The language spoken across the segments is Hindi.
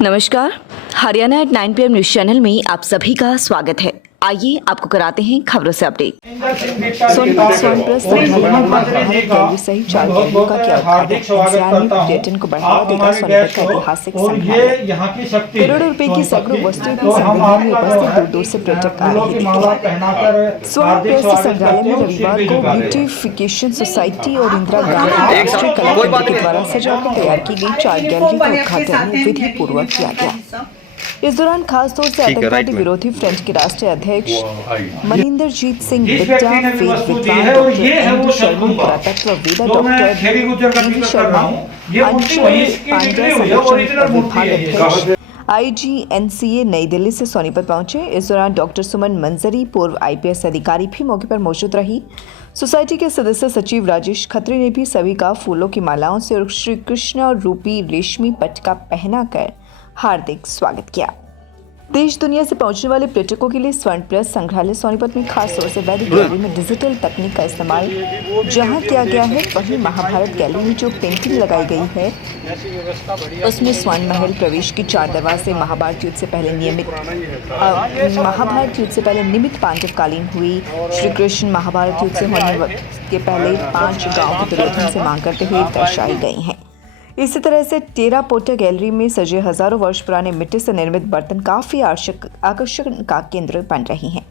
नमस्कार, Haryana at 9 PM news channel में आप सभी का स्वागत है। आइए आपको कराते हैं खबरों से अपडेट। सोनीपत स्वर्ण सहित 4 गैलरियों का किया उद्घाटन। पर्यटन को बढ़ावा देगा सोनीपत का ऐतिहासिक संग्रहालय। करोड़ों रुपए की सैकड़ों वस्तुएं भी संग्रहालय में उपस्थित दूर दूर से पर्यटक आ रहे थे। स्वर्ण प्रेस संग्रहालय में रविवार को ब्यूटिफिकेशन सोसाइटी और इंदिरा गांधी राष्ट्रीय कला केंद्र के द्वारा सजाकर तैयार की गई 4 गैलरी का उद्घाटन विधि पूर्वक किया गया। इस दौरान खास तौर से आतंकवादी विरोधी फ्रंट के राष्ट्रीय अध्यक्ष मनिंदरजीत सिंह बिट्टा, वेद विद्वान डॉक्टर एन शर्मा, पुरातत्ववेत्ता डॉक्टर वी शर्मा, अंशुल पांड्या, संरक्षण विभाग अध्यक्ष IGNCA नई दिल्ली से सोनीपत पहुंचे। इस दौरान डॉक्टर सुमन मंजरी, पूर्व IPS अधिकारी भी मौके पर मौजूद रही। सोसाइटी के सदस्य सचिव राजेश खत्री ने भी सभी का फूलों की मालाओं से और श्री कृष्ण रूपी रेशमी पटका पहनाकर हार्दिक स्वागत किया। देश दुनिया से पहुंचने वाले पर्यटकों के लिए स्वर्ण प्रेस संग्रहालय सोनीपत में खास तौर से वैदिक गैलरी में डिजिटल तकनीक का इस्तेमाल जहां किया गया है, वहीं महाभारत गैलरी में जो पेंटिंग लगाई गई है उसमें स्वर्ण महल प्रवेश की 4 दरवाजे, महाभारत युद्ध से पहले निमित्त पांडवकालीन हुई, श्री कृष्ण महाभारत युद्ध से होने के पहले 5 गाँव के दुर्योधन से मांग करते हुए दर्शाई गई हैं। इसी तरह से टेराकोटा गैलरी में सजे हजारों वर्ष पुराने मिट्टी से निर्मित बर्तन काफी आकर्षण का केंद्र बन रही हैं।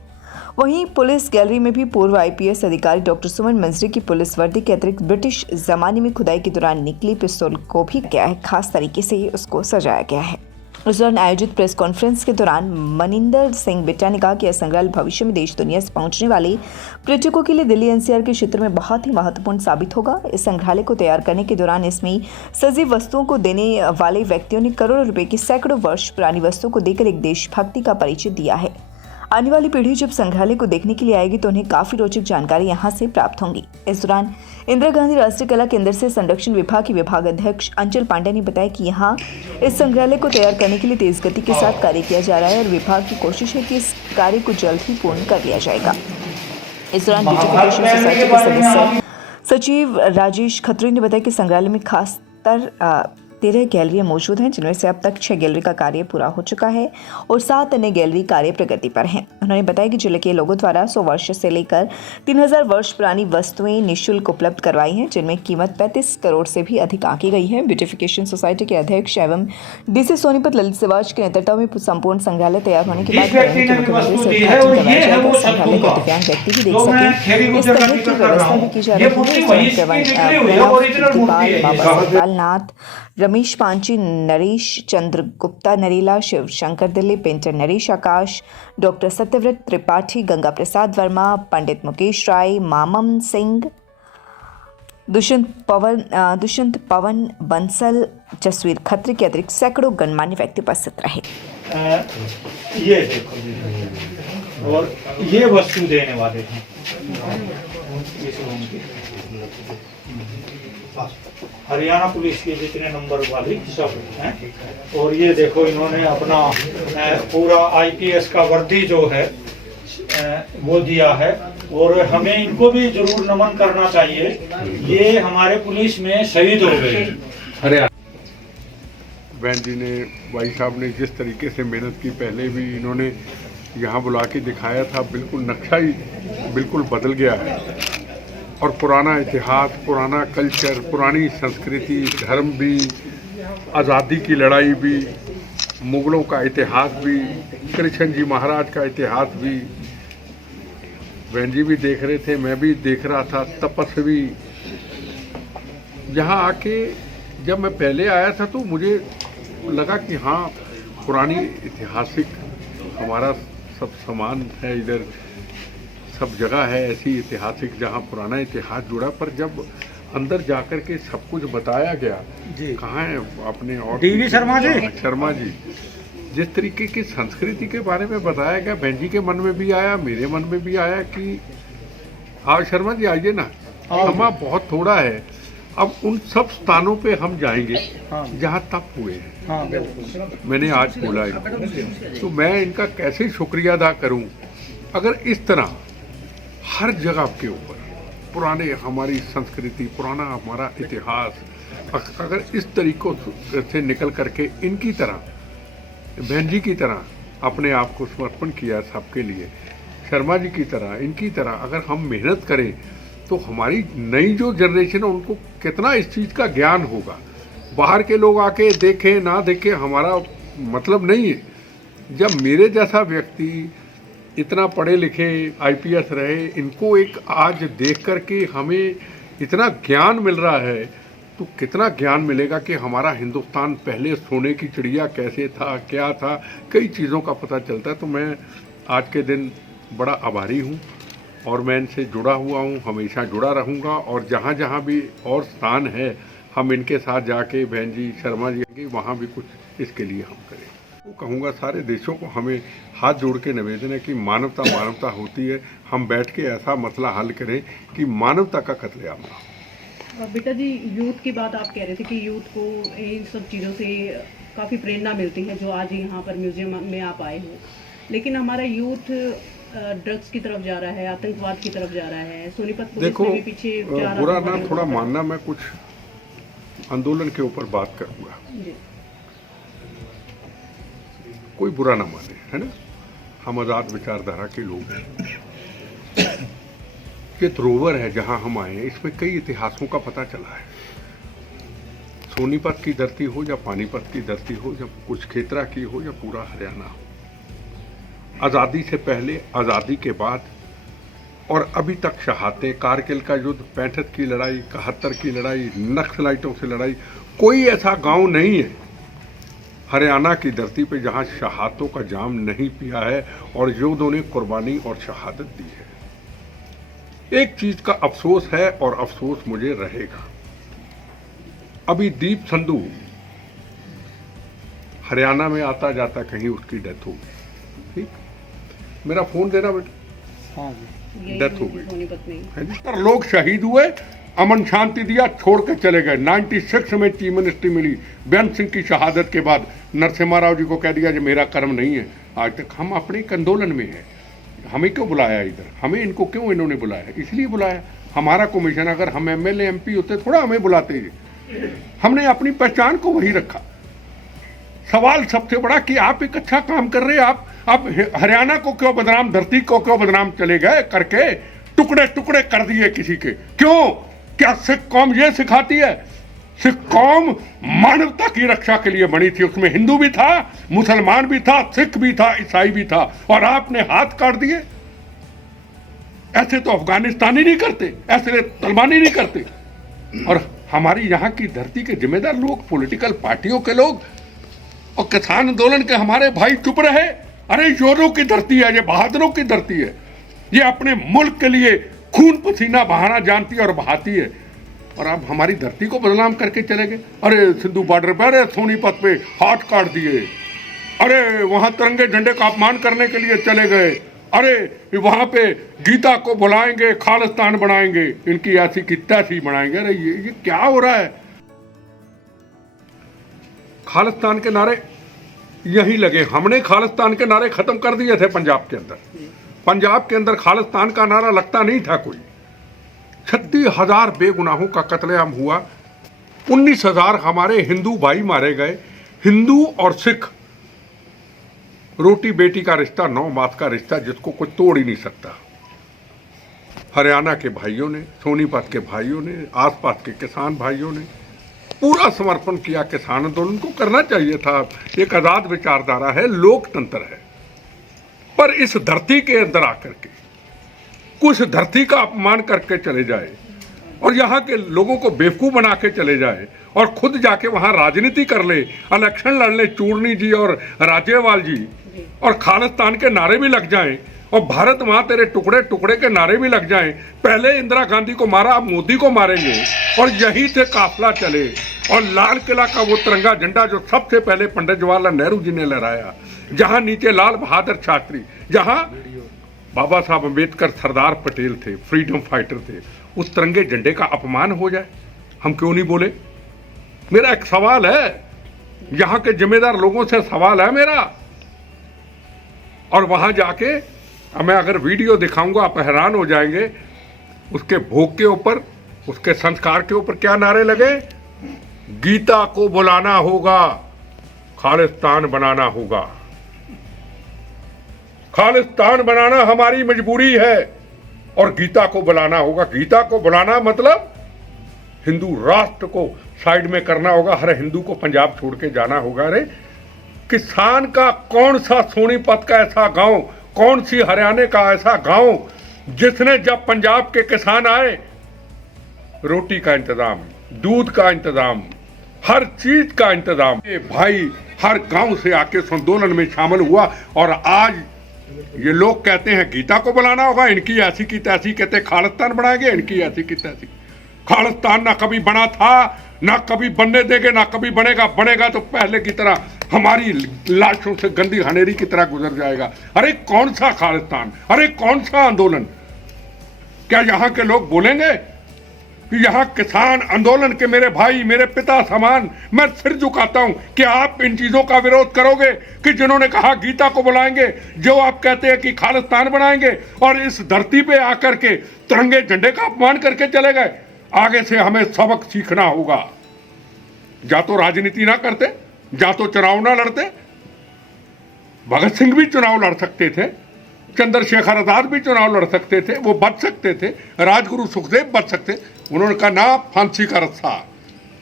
वहीं पुलिस गैलरी में भी पूर्व IPS अधिकारी डॉक्टर सुमन मंजरी की पुलिस वर्दी के अतिरिक्त ब्रिटिश जमाने में खुदाई के दौरान निकली पिस्तौल को भी क्या है खास तरीके से उसको सजाया गया है। उस दौरान आयोजित प्रेस कॉन्फ्रेंस के दौरान मनिंदर सिंह बिट्टा ने कहा कि यह संग्रहालय भविष्य में देश दुनिया से पहुंचने वाले पर्यटकों के लिए दिल्ली NCR के क्षेत्र में बहुत ही महत्वपूर्ण साबित होगा। इस संग्रहालय को तैयार करने के दौरान इसमें सजीव वस्तुओं को देने वाले व्यक्तियों ने करोड़ों रुपए की सैकड़ों वर्ष पुरानी वस्तुओं को देकर एक देशभक्ति का परिचय दिया है। आने वाली पीढ़ी जब संग्रहालय को देखने के लिए आएगी तो उन्हें काफी रोचक जानकारी यहां से प्राप्त होंगी। इस दौरान इंदिरा गांधी राष्ट्रीय कला केंद्र से संरक्षण विभाग के विभाग अध्यक्ष अंशुल पांड्या ने बताया कि यहां इस संग्रहालय को तैयार करने के लिए तेज गति के साथ कार्य किया जा रहा है और विभाग की कोशिश है कि इस कार्य को जल्द ही पूर्ण कर लिया जाएगा। इस दौरान ब्यूटिफिकेशन सोसाइटी के सदस्य सचिव राजेश खत्री ने बताया कि संग्रहालय में खासतर 13 गैलरियां मौजूद हैं, जिनमें से अब तक 6 गैलरी का कार्य पूरा हो चुका है और 7 अन्य गैलरी कार्य प्रगति पर हैं। उन्होंने बताया कि जिले के लोगों द्वारा 100 वर्ष से लेकर 3000 वर्ष पुरानी वस्तुएं निःशुल्क उपलब्ध करवाई हैं, जिनमें कीमत 35 करोड़ से भी अधिक आंकी गई है। ब्यूटिफिकेशन सोसाइटी के अध्यक्ष एवं DC सोनीपत ललित सिवाज के नेतृत्व में संपूर्ण संग्रहालय तैयार होने के बाद संग्रहालय को दिव्यांग व्यक्ति भी देख सके, इस तरह की व्यवस्था भी की जा रही है। रमेश पांची, नरेश चंद्र गुप्ता नरेला, शिव शंकर दिल्ली, पेंटर नरेश आकाश, डॉक्टर सत्यव्रत त्रिपाठी, गंगा प्रसाद वर्मा, पंडित मुकेश राय, मामम सिंह, दुष्यंत पवन बंसल, जसवीर खत्री के अतिरिक्त सैकड़ों गणमान्य व्यक्ति उपस्थित रहे। ये देखो और ये वस्तु देने वाले हैं। हरियाणा पुलिस के जितने नंबर वाले सब हैं और ये देखो इन्होंने अपना पूरा IPS का वर्दी जो है वो दिया है और हमें इनको भी जरूर नमन करना चाहिए। ये हमारे पुलिस में शहीद हो गए। हरियाणा बहन जी ने, भाई साहब ने जिस तरीके से मेहनत की, पहले भी इन्होंने यहाँ बुला के दिखाया था, बिल्कुल नक्शा ही बिल्कुल बदल गया है और पुराना इतिहास, पुराना कल्चर, पुरानी संस्कृति, धर्म भी, आज़ादी की लड़ाई भी, मुगलों का इतिहास भी, कृष्ण जी महाराज का इतिहास भी बहन जी भी देख रहे थे, मैं भी देख रहा था। तपस्वी यहाँ आके जब मैं पहले आया था तो मुझे लगा कि हाँ पुरानी ऐतिहासिक हमारा सब समान है, इधर सब जगह है ऐसी ऐतिहासिक जहाँ पुराना इतिहास जुड़ा, पर जब अंदर जाकर के सब कुछ बताया गया, कहाँ है अपने और DV शर्मा जी जिस तरीके की संस्कृति के बारे में बताया गया, बहन जी के मन में भी आया, मेरे मन में भी आया कि हाँ शर्मा जी आइए ना, समय बहुत थोड़ा है, अब उन सब स्थानों पे हम जाएंगे जहाँ तप हुए हैं। मैंने आज बोला है तो मैं इनका कैसे शुक्रिया अदा करूं अगर इस तरह हर जगह के ऊपर पुराने हमारी संस्कृति, पुराना हमारा इतिहास अगर इस तरीकों से निकल करके इनकी तरह बहन जी की तरह अपने आप को समर्पण किया सबके लिए, शर्मा जी की तरह, इनकी तरह अगर हम मेहनत करें तो हमारी नई जो जनरेशन है उनको कितना इस चीज़ का ज्ञान होगा। बाहर के लोग आके देखें ना देखें हमारा मतलब नहीं है। जब मेरे जैसा व्यक्ति इतना पढ़े लिखे आईपीएस रहे, इनको एक आज देख कर के हमें इतना ज्ञान मिल रहा है, तो कितना ज्ञान मिलेगा कि हमारा हिंदुस्तान पहले सोने की चिड़िया कैसे था, क्या था, कई चीज़ों का पता चलता है। तो मैं आज के दिन बड़ा आभारी हूँ और मैं इनसे जुड़ा हुआ हूँ, हमेशा जुड़ा रहूँगा। और जहाँ जहाँ भी और स्थान है हम इनके साथ जाके बहन जी शर्मा जी वहाँ भी कुछ इसके लिए हम करें। वो कहूँगा सारे देशों को हमें हाथ जोड़ के निवेदन है कि मानवता मानवता होती है, हम बैठ के ऐसा मसला हल करें कि मानवता का कत्लेआम ना हो। बेटा जी, यूथ की बात आप कह रहे थे कि यूथ को इन सब चीज़ों से काफ़ी प्रेरणा मिलती है जो आज यहाँ पर म्यूजियम में आप आए हो, लेकिन हमारा यूथ ड्रग्स की तरफ जा रहा है, आतंकवाद की तरफ जा रहा है। सोनीपत पुलिस देखो में भी पीछे जा रहा बुरा ना थोड़ा मानना, मैं कुछ आंदोलन के ऊपर बात करूँगा, जी। कोई बुरा ना माने, है ना। हम आज़ाद विचारधारा के लोग हैं। ये धरोहर है जहां हम आए हैं, इसमें कई इतिहासों का पता चला है। सोनीपत की धरती हो या पानीपत की धरती हो या कुरुक्षेत्र की हो या पूरा हरियाणा हो, आज़ादी से पहले, आज़ादी के बाद और अभी तक शहादतें, कारगिल का युद्ध, 65 की लड़ाई, 71 की लड़ाई, नक्सलाइटों से लड़ाई, कोई ऐसा गांव नहीं है हरियाणा की धरती पे जहां शहादतों का जाम नहीं पिया है और योधों ने कुर्बानी और शहादत दी है। एक चीज का अफसोस है और अफसोस मुझे रहेगा, अभी दीप संधू हरियाणा में आता जाता कहीं उसकी डेथ हो गई। ठीक, मेरा फोन देना बेटा, हाँ जी, डेथ हो गई सोनीपत में है जी। पर लोग शहीद हुए, अमन शांति दिया, छोड़ के चले गए। 96 में चीफ मिनिस्ट्री मिली, बेअंत सिंह की शहादत के बाद नरसिम्हा राव जी को कह दिया कि मेरा कर्म नहीं है। आज तक हम अपने एक आंदोलन में हैं, हमें क्यों बुलाया इधर, हमें इनको क्यों इन्होंने बुलाया, इसलिए बुलाया। हमारा कमीशन, अगर हम एमएलए एमपी होते थोड़ा हमें बुलाते हैं। हमने अपनी पहचान को वही रखा। सवाल सबसे बड़ा कि आप एक अच्छा काम कर रहे हैं, आप हरियाणा को क्यों बदनाम, धरती को क्यों बदनाम चले गए करके, टुकड़े टुकड़े कर दिए किसी के, क्यों? क्या सिख कौम ये सिखाती है? सिख कौम मानवता की रक्षा के लिए बनी थी, उसमें हिंदू भी था, मुसलमान भी था, सिख भी था, ईसाई भी था, और आपने हाथ काट दिए। ऐसे तो अफगानिस्तानी नहीं करते, ऐसे तलिबानी नहीं करते। और हमारी यहाँ की धरती के जिम्मेदार लोग, पॉलिटिकल पार्टियों के लोग और किसान आंदोलन के हमारे भाई चुप रहे। अरे योधों की धरती है, ये बहादुरों की धरती है, ये अपने मुल्क के लिए खून पसीना बहाना जानती है और बहाती है। और आप हमारी धरती को बदनाम करके चले गए। अरे सिंधु बॉर्डर पर, अरे सोनीपत पे हाथ काट दिए, अरे वहां तिरंगे झंडे का अपमान करने के लिए चले गए, अरे वहां पे गीता को बुलाएंगे, खालिस्तान बनाएंगे, इनकी ऐसी की तैसी बनाएंगे। अरे ये क्या हो रहा है? खालिस्तान के नारे यही लगे, हमने खालिस्तान के नारे खत्म कर दिए थे पंजाब के अंदर। पंजाब के अंदर खालिस्तान का नारा लगता नहीं था कोई। 36,000 बेगुनाहों का कत्लेआम हुआ, 19,000 हमारे हिंदू भाई मारे गए। हिंदू और सिख रोटी बेटी का रिश्ता, 9 मास का रिश्ता, जिसको कोई तोड़ ही नहीं सकता। हरियाणा के भाइयों ने, सोनीपत के भाइयों ने, आसपास के किसान भाइयों ने पूरा समर्पण किया। किसान आंदोलन को करना चाहिए था, एक आजाद विचारधारा है, लोकतंत्र है। पर इस धरती के अंदर आकर के कुछ धरती का अपमान करके चले जाए और यहाँ के लोगों को बेवकूफ बना के चले जाए और खुद जाके वहाँ राजनीति कर ले, इलेक्शन लड़ ले, चूड़नी जी और राज्यपाल जी, और खालिस्तान के नारे भी लग जाएं और भारत माँ तेरे टुकड़े टुकड़े के नारे भी लग जाएं। पहले इंदिरा गांधी को मारा, अब मोदी को मारेंगे, और यहीं से काफिला चले। और लाल किला का वो तिरंगा झंडा जो सबसे पहले पंडित जवाहरलाल नेहरू जी ने लहराया, जहां नीचे लाल बहादुर शास्त्री, जहां बाबा साहब अम्बेडकर, सरदार पटेल थे, फ्रीडम फाइटर थे, उस तिरंगे झंडे का अपमान हो जाए, हम क्यों नहीं बोले? मेरा एक सवाल है, यहां के जिम्मेदार लोगों से सवाल है मेरा। और वहां जाके मैं अगर वीडियो दिखाऊंगा आप हैरान हो जाएंगे। उसके भोग के ऊपर, उसके संस्कार के ऊपर क्या नारे लगे? गीता को बुलाना होगा, खालिस्तान बनाना होगा। खालिस्तान बनाना हमारी मजबूरी है और गीता को बुलाना होगा। गीता को बुलाना मतलब हिंदू राष्ट्र को साइड में करना होगा। हर हिंदू को पंजाब छोड़ के जाना होगा। अरे किसान का कौन सा सोनीपत का ऐसा गांव, कौन सी हरियाणा का ऐसा गांव जिसने जब पंजाब के किसान आए रोटी का इंतजाम, दूध का इंतजाम, हर चीज का इंतजाम, ये भाई हर गांव से आके इस आंदोलन में शामिल हुआ। और आज ये लोग कहते हैं गीता को बुलाना होगा, इनकी ऐसी की तैसी, कहते खालिस्तान बनाएंगे, इनकी ऐसी की तैसी। खालिस्तान ना कभी बना था, ना कभी बनने देंगे, ना कभी बनेगा। बनेगा तो पहले की तरह हमारी लाशों से गंदी हनेरी की तरह गुजर जाएगा। अरे कौन सा खालिस्तान, अरे कौन सा आंदोलन? क्या यहाँ के लोग बोलेंगे कि यहाँ किसान आंदोलन के मेरे भाई, मेरे पिता समान, मैं सिर झुकाता हूं कि आप इन चीजों का विरोध करोगे कि जिन्होंने कहा गीता को बुलाएंगे, जो आप कहते हैं कि खालिस्तान बनाएंगे, और इस धरती पे आकर के तिरंगे झंडे का अपमान करके चले गए। आगे से हमें सबक सीखना होगा। या तो राजनीति ना करते, या तो चुनाव ना लड़ते। भगत सिंह भी चुनाव लड़ सकते थे, चंद्रशेखर आजाद भी चुनाव लड़ सकते थे, वो बच सकते थे, राजगुरु सुखदेव बच सकते। उन्होंने कहा ना, फांसी का रस्सा,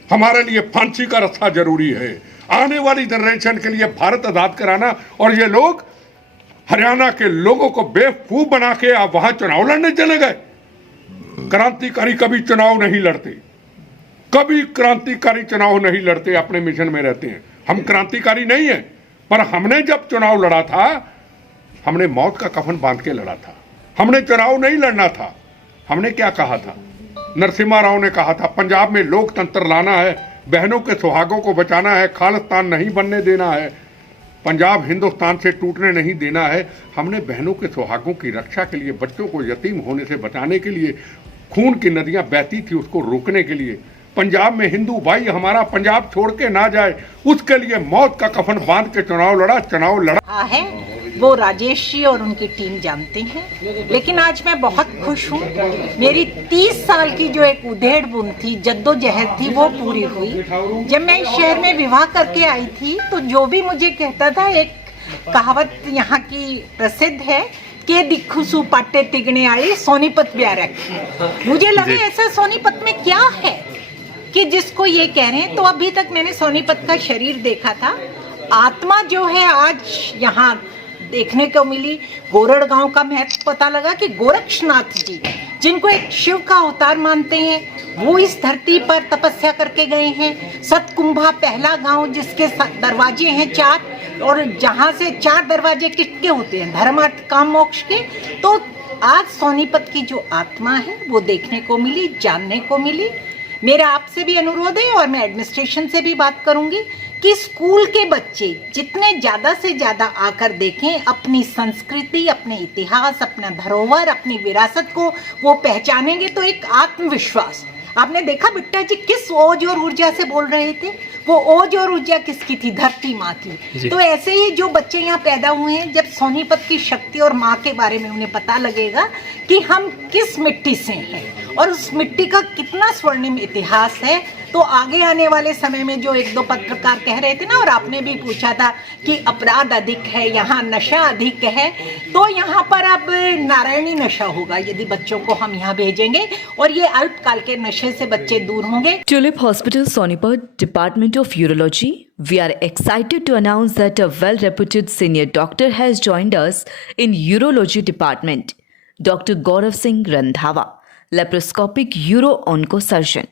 हमारे लिए फांसी का रस्सा जरूरी है, आने वाली जनरेशन के लिए भारत आजाद कराना। और ये लोग हरियाणा के लोगों को बेवकूफ बना के आप वहां चुनाव लड़ने चले गए। क्रांतिकारी कभी चुनाव नहीं लड़ते, कभी क्रांतिकारी चुनाव नहीं लड़ते, अपने मिशन में रहते हैं। हम क्रांतिकारी नहीं है, पर हमने जब चुनाव लड़ा था, हमने मौत का कफन बांध के लड़ा था। हमने चुनाव नहीं लड़ना था। हमने क्या कहा था? नरसिम्हा राव ने कहा था पंजाब में लोकतंत्र लाना है, बहनों के सुहागों को बचाना है, खालिस्तान नहीं बनने देना है, पंजाब हिंदुस्तान से टूटने नहीं देना है। हमने बहनों के सुहागों की रक्षा के लिए, बच्चों को यतीम होने से बचाने के लिए, खून की नदियां बहती थी उसको रोकने के लिए, पंजाब में हिंदू भाई हमारा पंजाब छोड़ के ना जाए, उसके लिए मौत का कफन बांध के चुनाव लड़ा है। वो राजेश जी और उनकी टीम जानते हैं। लेकिन आज मैं बहुत खुश हूँ। मेरी 30 साल की जो एक उधेड़ बुन थी, जद्दोजहद थी, वो पूरी हुई। जब मैं इस शहर में विवाह करके आई थी तो जो भी मुझे कहता था, एक कहावत यहाँ की प्रसिद्ध है कि दिखुसु पाटे तिगने आई सोनीपत ब्याह रखी। मुझे लगा ऐसा सोनीपत में क्या है कि जिसको ये कह रहे हैं। तो अभी तक मैंने सोनीपत का शरीर देखा था, आत्मा जो है आज यहाँ देखने को मिली। गोरड़ गांव का महत्व पता लगा कि गोरक्षनाथ जी, जिनको एक शिव का अवतार मानते हैं, वो इस धरती पर तपस्या करके गए हैं। सतकुंभा पहला गांव जिसके दरवाजे हैं 4, और जहां से 4 दरवाजे किसके होते हैं? धर्म अर्थ काम मोक्ष के। तो आज सोनीपत की जो आत्मा है वो देखने को मिली, जानने को मिली। मेरा आपसे भी अनुरोध है और मैं एडमिनिस्ट्रेशन से भी बात करूंगी कि स्कूल के बच्चे जितने ज़्यादा से ज़्यादा आकर देखें, अपनी संस्कृति, अपने इतिहास, अपना धरोहर, अपनी विरासत को वो पहचानेंगे तो एक आत्मविश्वास। आपने देखा बिट्टा जी किस ओज और ऊर्जा से बोल रहे थे? वो ओज और ऊर्जा किसकी थी? धरती माँ की। तो ऐसे ही जो बच्चे यहाँ पैदा हुए हैं, जब सोनीपत की शक्ति और माँ के बारे में उन्हें पता लगेगा कि हम किस मिट्टी से हैं और उस मिट्टी का कितना स्वर्णिम इतिहास है, तो आगे आने वाले समय में जो 1-2 पत्रकार कह रहे थे ना, और आपने भी पूछा था कि अपराध अधिक है, यहाँ नशा अधिक है, तो यहाँ पर अब नारायणी नशा होगा यदि बच्चों को हम यहाँ भेजेंगे, और ये अल्पकाल के नशे से बच्चे दूर होंगे। Tulip Hospital, Sonipat, Department of Urology. We are excited to announce that a well-reputed senior doctor has joined us in Urology Department. Dr. Gaurav Singh Randhawa, laparoscopic uro-onco-surgeon.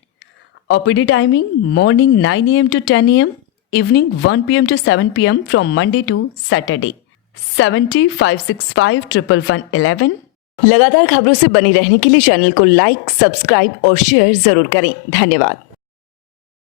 OPD timing morning 9 a.m. to 10 a.m, evening 1 p.m. to 7 p.m. from Monday to Saturday. 70-565-11111। लगातार खबरों से बनी रहने के लिए चैनल को लाइक, सब्सक्राइब और शेयर जरूर करें। धन्यवाद।